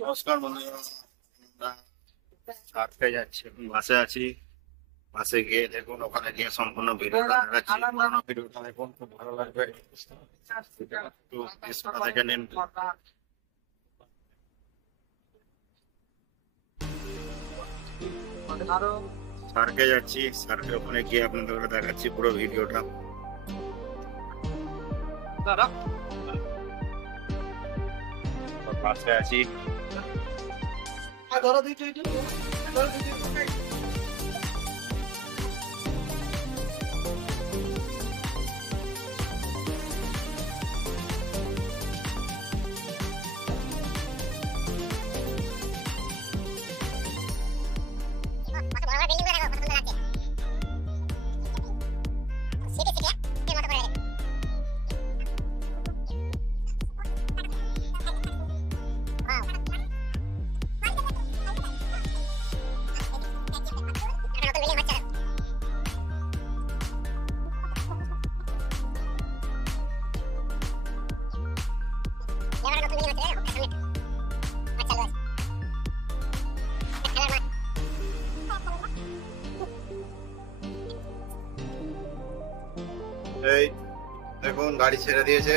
নমস্কার বন্ধুরা, আমরা যাচ্ছি, বাসে আছি। বাসে গিয়ে দেখুন, ওখানে গিয়ে সম্পূর্ণ ভিডিওটা দেখাচ্ছি। পুরোনো ভিডিওটা দেখুন, খুব ভালো লাগবে। একটু স্ক্রিনটা দেখে নিন। সার্কে যাচ্ছি, সার্কে ওখানে গিয়ে আপনাদের দেখাচ্ছি পুরো ভিডিওটা। বাসে আছি। এই দেখুন, গাড়ি ছেড়ে দিয়েছে,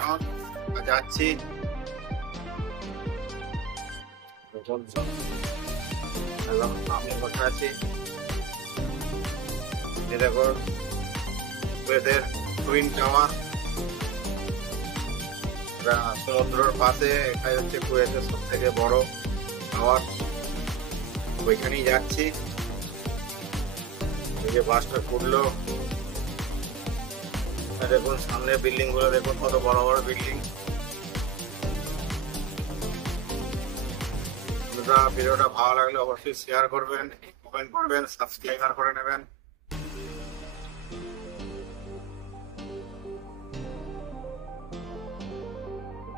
এখন যাচ্ছি। আমি বসে আছি, দেখো কুয়েতের টুইন টাওয়ার, সমুদ্রের পাশে। এটাই হচ্ছে কুয়েতের সব থেকে বড় টাওয়ার, ওইখানেই যাচ্ছি। এই যে বাসটা ঘুরলো, দেখুন সামনে বিল্ডিং গুলো দেখুন, কত বড় বড় বিল্ডিং। ভিডিওটা ভালো লাগলে অবশ্যই শেয়ার করবেন, কমেন্ট করবেন, সাবস্ক্রাইব করে নেবেন।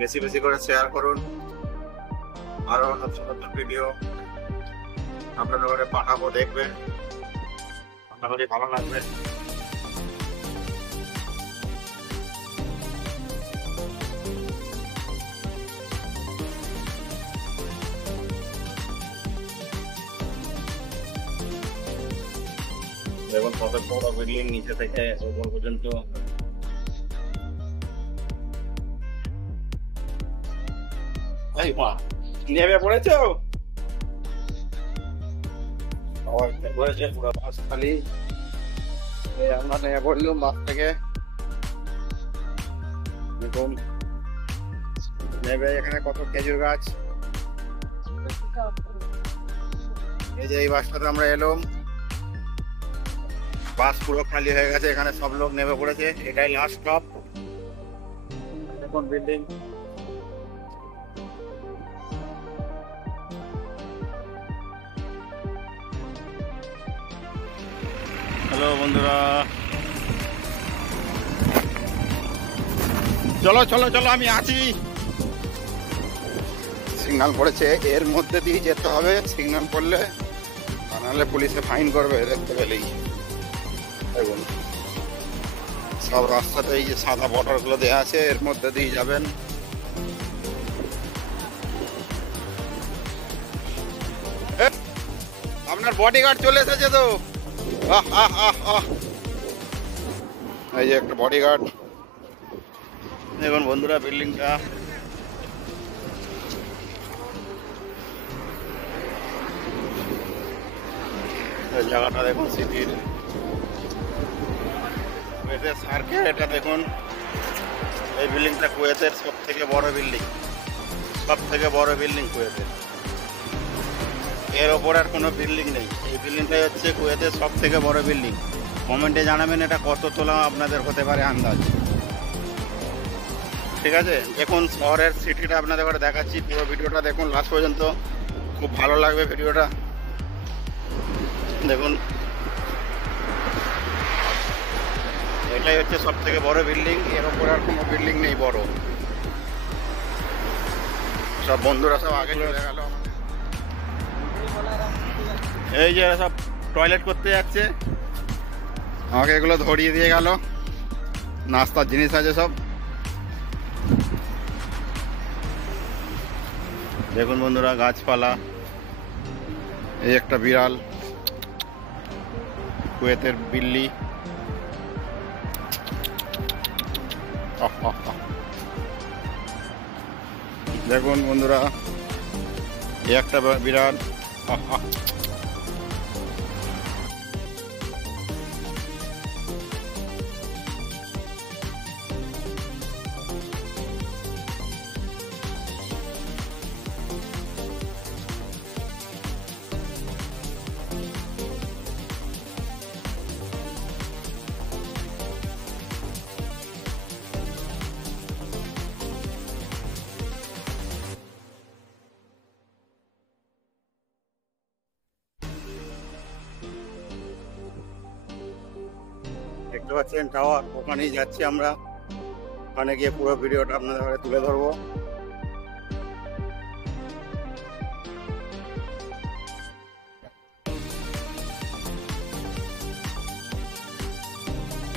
বেশি বেশি করে শেয়ার করুন। আরো নতুন নতুন ভিডিও আপনাদের ঘরে পাঠাবো, দেখবেন, আশা করি ভালো লাগবে। দেখুন কত বড় বিল্ডিং, নিচে থেকে উপর পর্যন্ত। নেমে পড়েছো? পুরো বাস খালি। আমরা নেমে পড়লাম বাস থেকে। দেখুন নেমে এখানে কত খেজুর গাছ। এই যে এই বাসটাতে আমরা এলাম, বাস পুরো খালি হয়ে গেছে, এখানে সব লোক নেমে পড়েছে। এটাই লাস্ট স্টপ। দেখুন বিল্ডিং। হ্যালো বন্ধুরা, চলো চলো চলো, আমি আছি। সিগন্যাল পড়েছে, এর মধ্যে দিয়ে যেতে হবে। সিগন্যাল পড়লে, নাহলে পুলিশে ফাইন করবে দেখতে পেলেই। দেখুন সব রাস্তাতে এই যে সাদা বর্ডার গুলো দেওয়া আছে, এর মধ্যে দিয়ে যাবেন। আপনার বডিগার্ড চলে এসেছে তো। এই যে একটা বডিগার্ড। দেখুন বন্ধুরা বিল্ডিংটা, জায়গাটা দেখুন সিটির। কুয়েতের সার্কে এটা দেখুন, এই বিল্ডিংটা কুয়েতের সব থেকে বড় বিল্ডিং, কুয়েতের। এর ওপর আর কোনো বিল্ডিং নেই। এই বিল্ডিংটাই হচ্ছে কুয়েতের সব থেকে বড় বিল্ডিং। কমেন্টে জানাবেন এটা কত তোলা আপনাদের হতে পারে আন্দাজ। ঠিক আছে, দেখুন শহরের সিটিটা আপনাদের করে দেখাচ্ছি। পুরো ভিডিওটা দেখুন লাস্ট পর্যন্ত, খুব ভালো লাগবে ভিডিওটা। দেখুন এটাই হচ্ছে সব থেকে বড় বিল্ডিং, এর ওপর আর কোনো বিল্ডিং নেই বড়। সব বন্ধুরা সব আগে চলে গেল। এই যে সব টয়লেট করতে যাচ্ছে, আমাকে এগুলো ধরিয়ে দিয়ে গেল, নাস্তার জিনিস আছে সব। দেখুন বন্ধুরা গাছপালা, এই একটা বিড়াল, কুয়েতের বিল্লি। দেখুন বন্ধুরা এই একটা বিড়াল। দেখতে পাচ্ছেন টাওয়ার, ওখানেই যাচ্ছি আমরা। ওখানে গিয়ে পুরো ভিডিওটা আপনাদের তুলে ধরবো।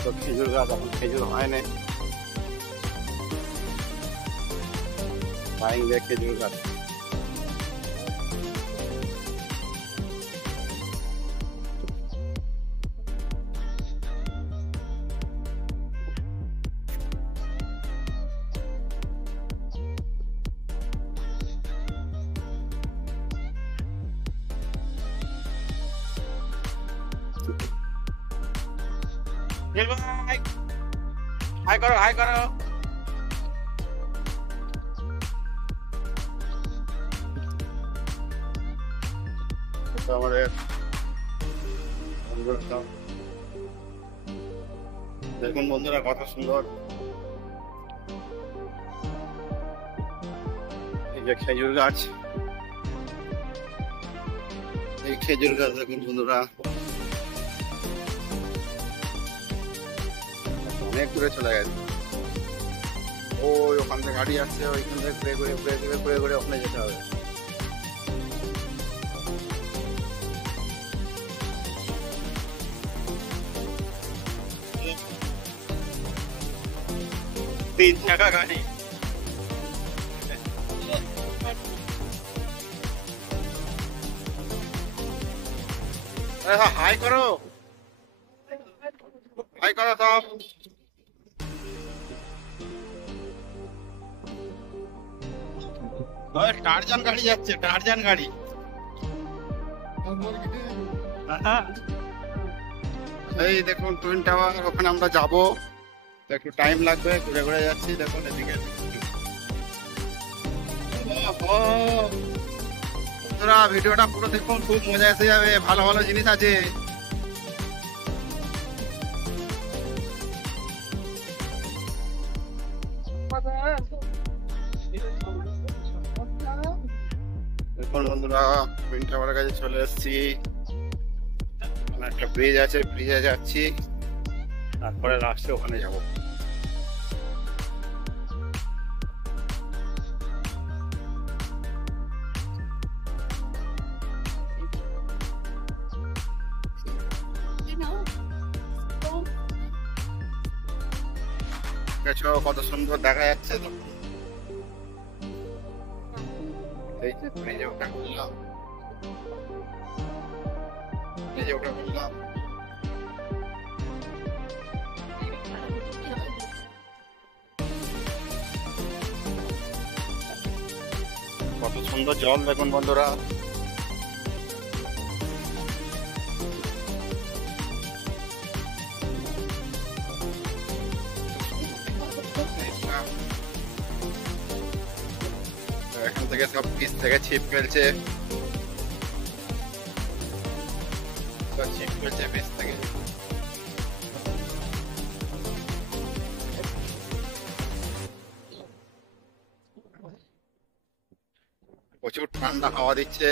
তো খেজুর গাছ, এখন খেজুর হয় না, বাইরে খেজুর গাছ। হাই করো, হাই করো। আমাদের দেখুন বন্ধুরা কত সুন্দর এই যে খেজুর গাছ। এই খেজুর গাছ দেখুন বন্ধুরা অনেক দূরে চলে গেছে। ওই ওখান থেকে গাড়ি আসছে, ওইখান থেকে ঘুরে ওখানে যেতে হবে। তিন চাকা গাড়ি। হাই করো, হাই করো সব। টারজান গাড়ি যাচ্ছে, টারজান গাড়ি। এই দেখুন টুইন টাওয়ার, ওখানে আমরা যাবো, একটু টাইম লাগবে, ঘুরে ঘুরে যাচ্ছি। দেখুন এদিকে ভিডিওটা পুরো দেখুন, খুব মজা এসে যাবে, ভালো ভালো জিনিস আছে। দেখুন বন্ধুরা টুইন টাওয়ারের কাছে চলে এসেছি। একটা ব্রিজ আছে, ব্রিজে যাচ্ছি, তারপরে লাস্টে ওখানে যাব। কত সুন্দর দেখা যাচ্ছে তো। এই যে ব্রিজে ওটা করলাম, ব্রিজে ওটা করলাম। কত সুন্দর জল দেখুন বন্ধুরা। এখান থেকে সব পিচ থেকে ছিপ ফেলছে, ছিপ ফেলছে পিচ থেকে। প্রচুর ঠান্ডা হাওয়া দিচ্ছে,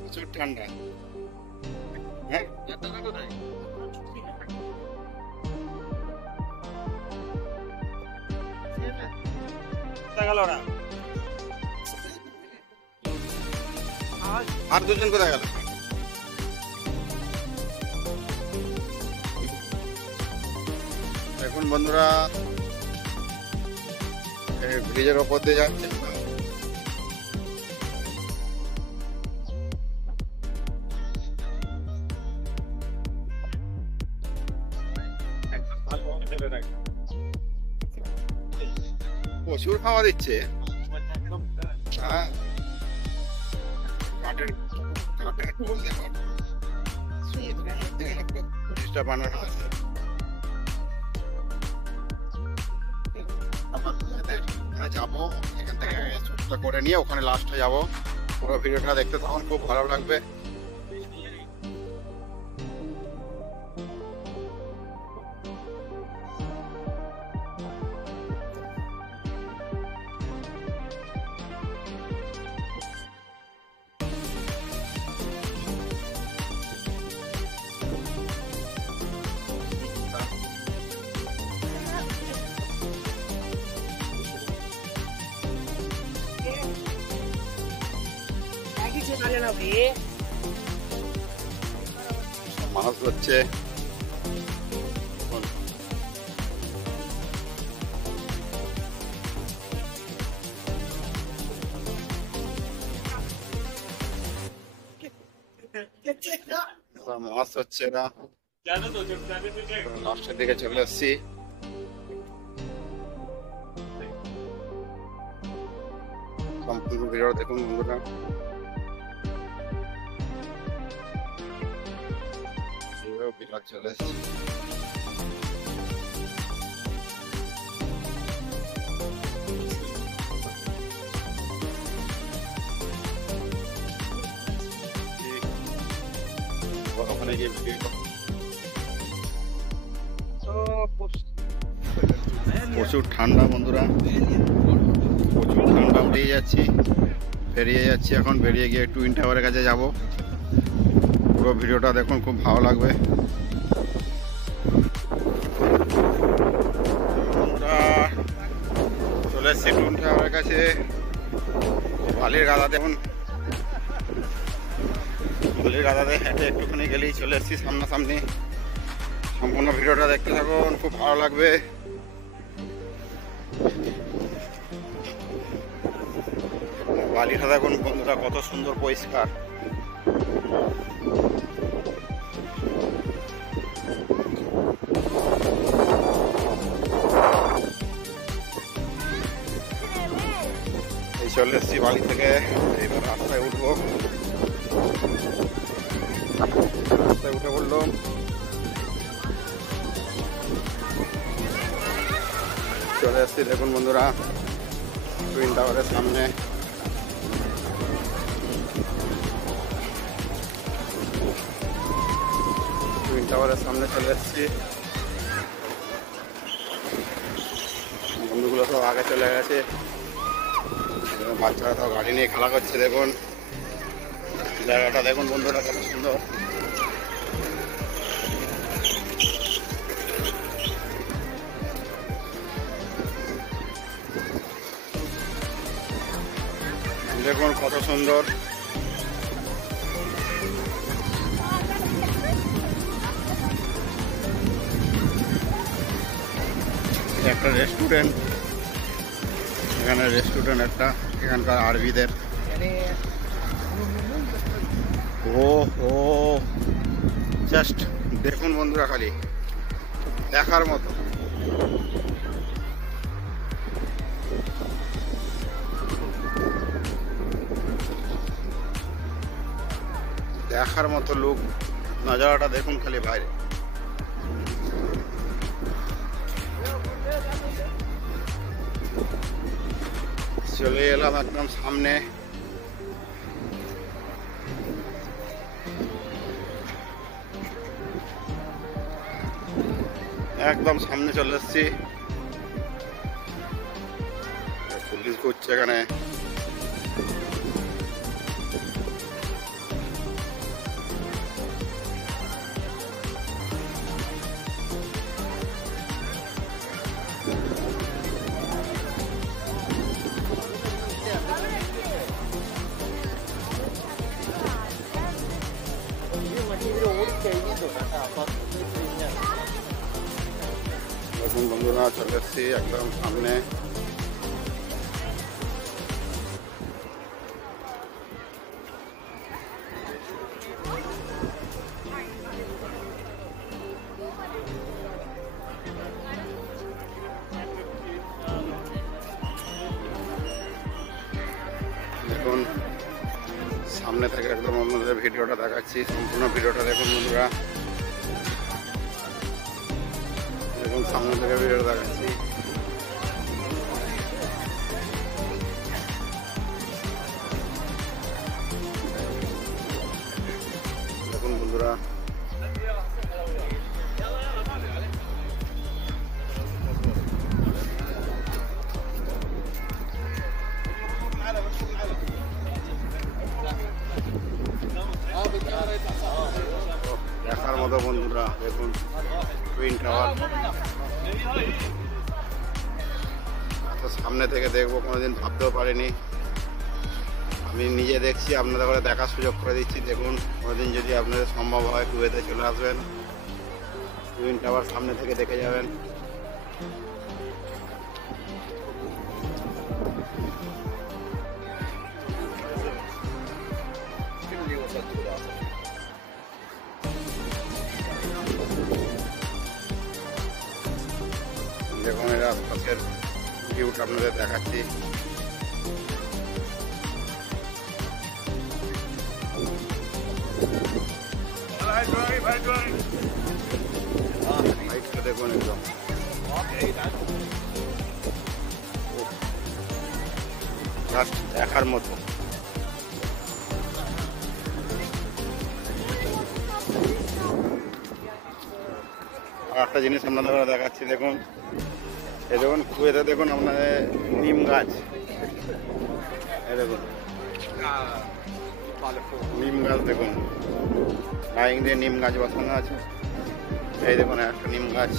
প্রচুর ঠান্ডা। হ্যাঁ গেল না, আর দুজন কোথায় গেল? দেখুন বন্ধুরা, ব্রিজের ওপর দিয়ে যাচ্ছে। প্রচুর খাওয়া দিচ্ছে। হ্যাঁ, বানানো আছে। যাবো এখান থেকে শ্যুটটা করে নিয়ে ওখানে লাস্টে যাবো। পুরো ভিডিওটা দেখতে তখন খুব ভালো লাগবে। মাছ ধরছে। মাছ হচ্ছে না, লাস্টের দিকে চলে এসছি। সম্পূর্ণ ভিডিও দেখুন বন্ধুরা। বিরাট চলে এসছি। ওখানে গিয়ে প্রচুর ঠান্ডা বন্ধুরা, প্রচুর ঠান্ডা। উঠেই যাচ্ছি, বেরিয়ে যাচ্ছি এখন। বেরিয়ে গিয়ে টুইন টাওয়ারের কাছে যাব। পুরো ভিডিওটা দেখুন, খুব ভালো লাগবে। চলে এসছি টুইন টাওয়ারের কাছে। বালির গাদা দেখুন, বালির গাদাতে হেঁটে একটুখানি গেলেই চলে এসছি সামনাসামনি। সম্পূর্ণ ভিডিওটা দেখতে থাকুন, খুব ভালো লাগবে। বালিটা দেখুন বন্ধুরা কত সুন্দর পরিষ্কার। এই চলে এসছি বালি থেকে। এবার রাস্তায় উঠবো, রাস্তায় উঠে পড়লাম। চলে এসছি দেখুন বন্ধুরা টুইন টাওয়ারের সামনে। টুইন টাওয়ারের সামনে চলে এসছি। বন্ধুগুলো সব আগে চলে গেছে। বাচ্চারা সব গাড়ি নিয়ে খেলা করছে। দেখুন জায়গাটা দেখুন বন্ধুরা কত সুন্দর। দেখুন কত সুন্দর। একটা রেস্টুরেন্ট, এখানে রেস্টুরেন্ট একটা, এখানকার আরবিদের। ও ও জাস্ট দেখুন বন্ধুরা, খালি দেখার মতো। দেখার মতো লোক, নজারাটা দেখুন খালি বাইরে। চলে এলাম একদম সামনে। একদম সামনে চলে এসেছি। পুলিশ করছে এখানে। দেখুন বন্ধুরা চলে এসেছি একদম সামনে। দেখুন সামনে থেকে একদম আপনাদের ভিডিওটা দেখাচ্ছি, সম্পূর্ণ ভিডিওটা দেখুন বন্ধুরা। দেখুন সামনে থেকে ভিডিওটা দেখাচ্ছি। দেখুন বন্ধুরা দেখার মতো বন্ধুরা, দেখুন টুইন টাওয়ার। এত সামনে থেকে দেখবো কোনোদিন ভাবতেও পারিনি। আমি নিজে দেখছি, আপনাদের করে দেখার সুযোগ করে দিচ্ছি। দেখুন কোনোদিন যদি আপনাদের সম্ভব হয় কুয়েতে চলে আসবেন, টুইন টাওয়ার সামনে থেকে দেখে যাবেন। দেখুন এর আশপাশের ভিউটা আপনাদের দেখাচ্ছি। দেখুন একদম দেখার মতো। আর একটা জিনিস আপনাদের দেখাচ্ছি, দেখুন এই দেখুন কুয়েতে দেখুন আপনাদের নিম গাছ, এই দেখুন নিম গাছ, দেখুন লাইন দিয়ে নিম গাছ বসানো আছে। এই দেখুন একটা নিম গাছ।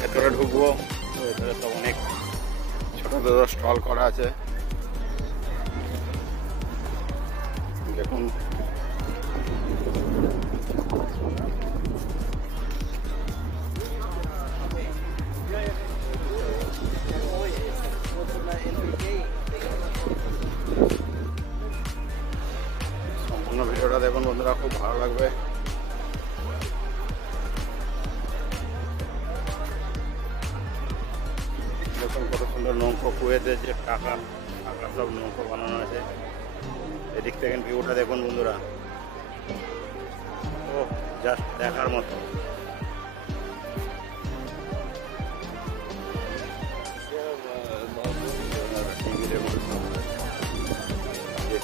ভেতরে ঢুকবো, ভেতরে তো অনেক ছোট ছোট স্টল করা আছে। দেখুন সম্পূর্ণ ভিডিওটা দেখুন বন্ধুরা, খুব ভালো লাগবে। দেখুন কত সুন্দর নৌকো, কুয়েতে যে টাকা সব নৌকো বানানো আছে। এদিক থেকে ভিউটা দেখুন বন্ধুরা, ও জাস্ট দেখার মতো।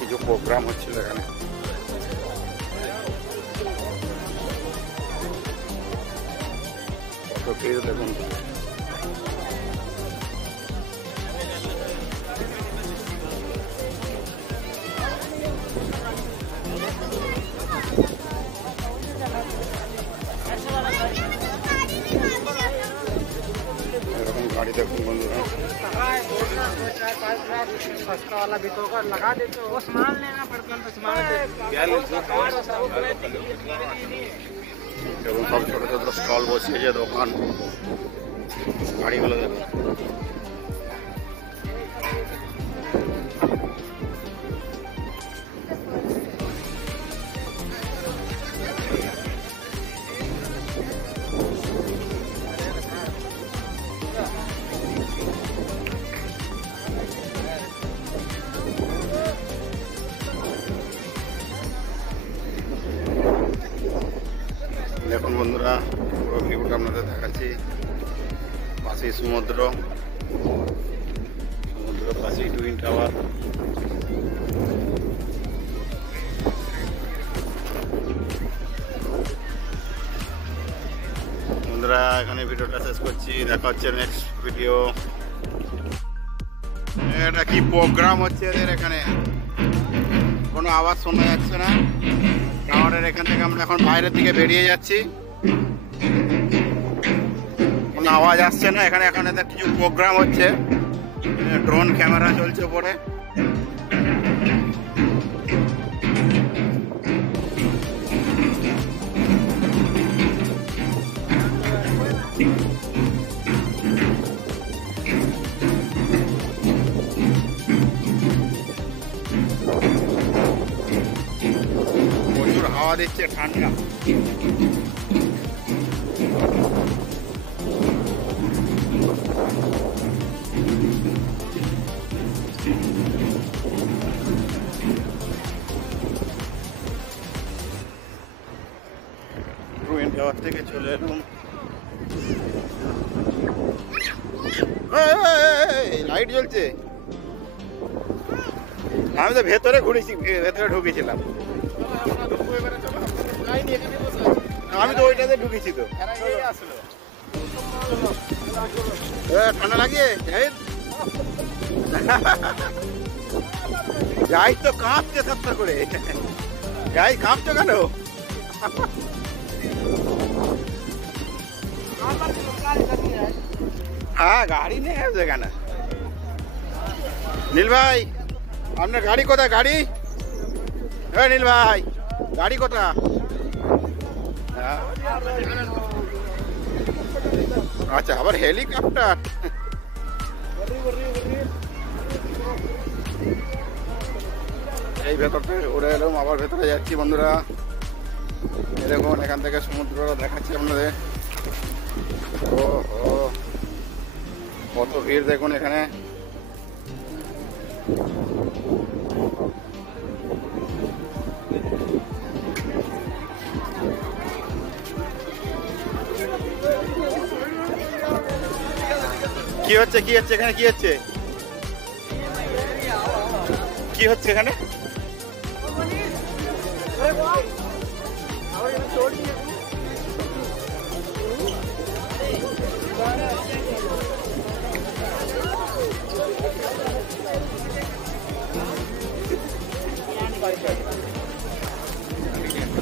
কিছু প্রোগ্রাম হচ্ছিল এখানে। কত ভিড় দেখুন। এরকম গাড়ি দেখুন বন্ধুরা। सस्ता वाला भी तो होगा, लगा देते हो, सामान लेना पड़ता है। এবং সব ছোট ছোট স্টল বসিয়েছে, দোকান, গাড়িগুলো দেখুন। দেখুন বন্ধুরা পুরো ভিউটা আপনাদের দেখাচ্ছি। পাশেই সমুদ্র, সমুদ্রের পাশেই টুইন টাওয়ার। বন্ধুরা এখানে ভিডিওটা শেষ করছি, দেখা হচ্ছে নেক্সট ভিডিও। এটা কি প্রোগ্রাম হচ্ছে এদের এখানে, কোনো আওয়াজ শোনা যাচ্ছে না। টাওয়ারের এখান থেকে আমরা এখন বাইরের দিকে বেরিয়ে যাচ্ছি, কোনো আওয়াজ আওয়াজ আসছে না। এখানে এখানে কিছু প্রোগ্রাম হচ্ছে, ড্রোন ক্যামেরা চলছে উপরে। প্রচুর হাওয়া দিচ্ছে, ঠান্ডা। টুইন টাওয়ার থেকে চলে এলাম। লাইট জ্বলছে। আমি তো ভেতরে ঘুরেছি, ভেতরে ঢুকেছিলাম। আমি তো ওইটাতে ঢুকেছি তো। ঠান্ডা লাগে যাই তো, কাঁপছে সাতটা করে। যাই কাঁপছো কেন? হ্যাঁ, গাড়ি নেই সেখানে। নীল ভাই, আপনার গাড়ি কোথায়? গাড়ি নীল ভাই, গাড়ি কোথায়? আচ্ছা, আবার হেলিকপ্টার। এই ভেতর থেকে উড়ে এলাম, আবার ভেতরে যাচ্ছি বন্ধুরা। দেখুন, এখান থেকে সমুদ্র দেখাচ্ছি আপনাদের। ও কত ভিড় দেখুন এখানে। কি হচ্ছে এখানে? কি হচ্ছে এখানে?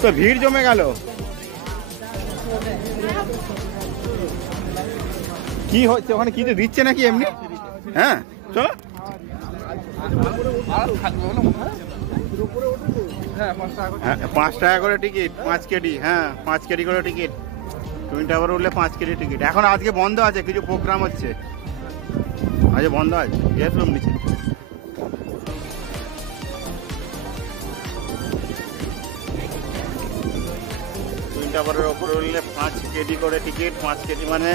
তো ভিড় জমে গেল। কি হচ্ছে ওখানে? কিছু দিচ্ছে নাকি এমনি? হ্যাঁ, চলো। 5 টাকা করে টিকিট, 5 কেডি। হ্যাঁ, 5 কেডি করে টিকিট। টুইন টাওয়ারে উঠলে 5 কেডি টিকিট। এখন আজকে বন্ধ আছে, কিছু প্রোগ্রাম হচ্ছে, আজকে বন্ধ আছে। এরকম নিচে টুইন টাওয়ারের ওপরে উঠলে 5 কেডি করে টিকিট। 5 কেডি মানে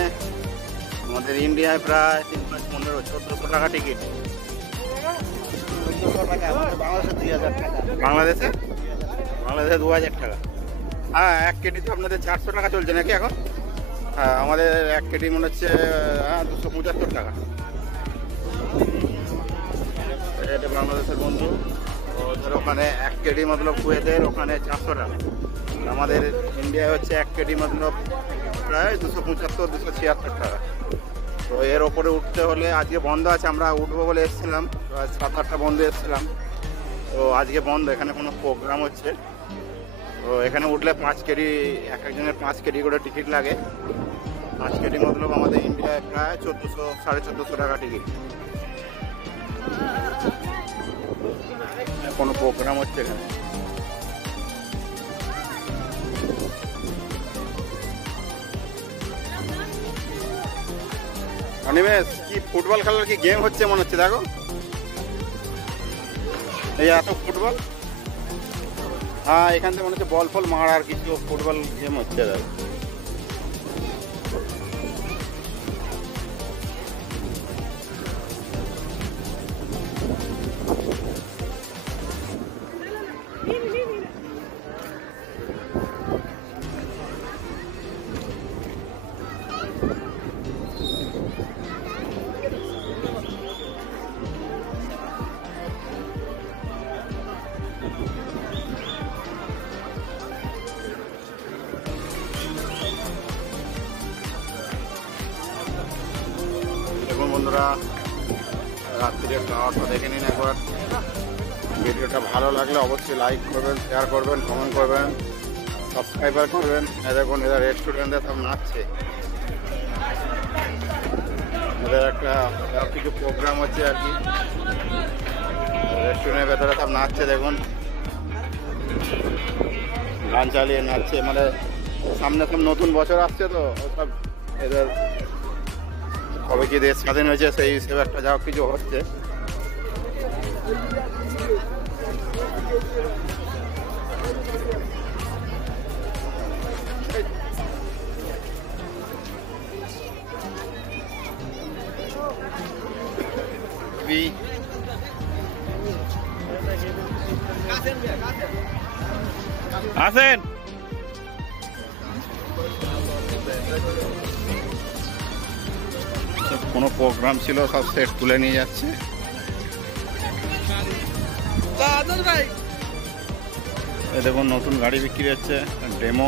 আমাদের ইন্ডিয়ায় প্রায় 3, 5, 15, 1400 টাকা টিকিট। বাংলাদেশে 2000 টাকা। হ্যাঁ, 1 কেডিতে আপনাদের 400 টাকা চলছে নাকি এখন? হ্যাঁ, আমাদের 1 কেডি মনে হচ্ছে 275 টাকা। এটা বাংলাদেশের বন্ধু, ওদের ওখানে 1 কেডি মতলব কুয়েতের ওখানে 400 টাকা। আমাদের ইন্ডিয়ায় হচ্ছে 1 কেডি মতলব প্রায় 275-276 টাকা। তো এর ওপরে উঠতে হলে, আজকে বন্ধ আছে, আমরা উঠবো বলে এসেছিলাম, 7-8টা বন্ধু এসেছিলাম। তো আজকে বন্ধ, এখানে কোনো প্রোগ্রাম হচ্ছে। তো এখানে উঠলে 5 কেডি, এক একজনের 5 কেডি করে টিকিট লাগে। 5 কেডি মতলব আমাদের ইন্ডিয়ায় প্রায় 1400-1450 টাকা টিকিট। কোনো প্রোগ্রাম হচ্ছে এখানে। অনিমেষ, কি ফুটবল খেলার কি গেম হচ্ছে মনে হচ্ছে? দেখো, এই এত ফুটবল। হ্যাঁ, এখান থেকে মনে হচ্ছে বল ফল মারার কিছু ফুটবল গেম হচ্ছে। দেখো, বন্ধুরা, রাত্রিরে খাওয়াটা দেখে নিন একবার। ভিডিওটা ভালো লাগলে অবশ্যই লাইক করবেন, শেয়ার করবেন, কমেন্ট করবেন, সাবস্ক্রাইবার করবেন। দেখুন, এরা রেস্টুরেন্টে সব নাচছে। ওদের একটা কিছু প্রোগ্রাম হচ্ছে আর কি, রেস্টুরেন্টের ভেতরে সব নাচছে দেখুন, গান চালিয়ে নাচছে, মানে সামনে সব নতুন বছর আসছে তো সব এদের কবে কি দেশ স্বাধীন হয়েছে সেই হিসেবে একটা যা কিছু হচ্ছে। আসেন কোনো প্রোগ্রাম ছিল সব সেট তুলে নিয়ে যাচ্ছে। এই দেখুন নতুন গাড়ি বিক্রি হচ্ছে, ডেমো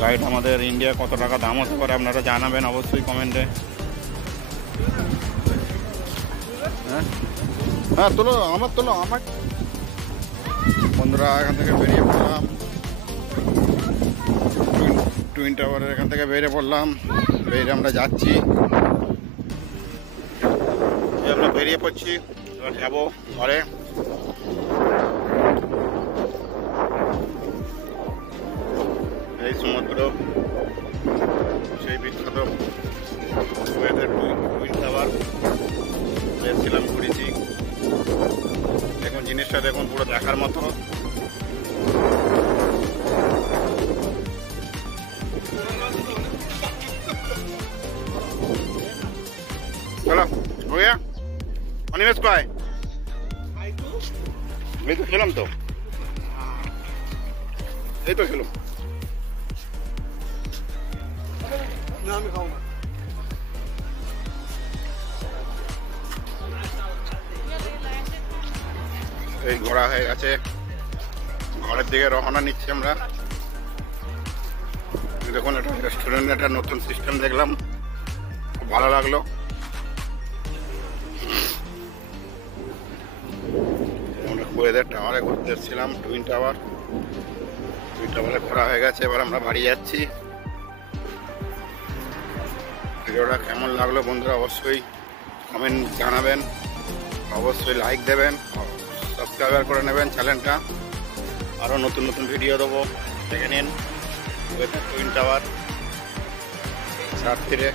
গাড়িটা। আমাদের ইন্ডিয়া কত টাকা দাম হতে পারে আপনারা জানাবেন অবশ্যই কমেন্টে। হ্যাঁ হ্যাঁ তোলো আমার বন্ধুরা এখান থেকে বেরিয়ে পড়লাম, টুইন টাওয়ারের এখান থেকে বেরিয়ে পড়লাম, বেরিয়ে আমরা যাচ্ছি, আমরা বেরিয়ে পড়ছি, এবার যাবো ঘরে। এই সমুদ্র, সেই বিখ্যাত টুইন টাওয়ার এসেছিলাম, ঘুরেছি, দেখুন জিনিসটা দেখুন পুরো দেখার মতো। চলো हो गया अनिमेश को आए मैं तो खेलम तो ये तो खेलूं ना मैं खाऊंगा। এই ঘোড়া হয়ে গেছে, ঘরের দিকে রওনা নিচ্ছি আমরা। দেখুন এটা রেস্টুরেন্টে একটা নতুন সিস্টেম দেখলাম, খুব ভালো লাগলো। আমরা কোয়েদের টাওয়ারে ঘুরতে এসেছিলাম, টুইন টাওয়ারে ঘোরা হয়ে গেছে, এবার আমরা বাড়ি যাচ্ছি। ভিডিওটা কেমন লাগলো বন্ধুরা অবশ্যই কমেন্ট জানাবেন, অবশ্যই লাইক দেবেন, সাবস্ক্রাইব করে নেবেন চ্যানেলটা, আরও নতুন নতুন ভিডিও দেবো, দেখে নিন। টুইন টাওয়ার রাত্রিরে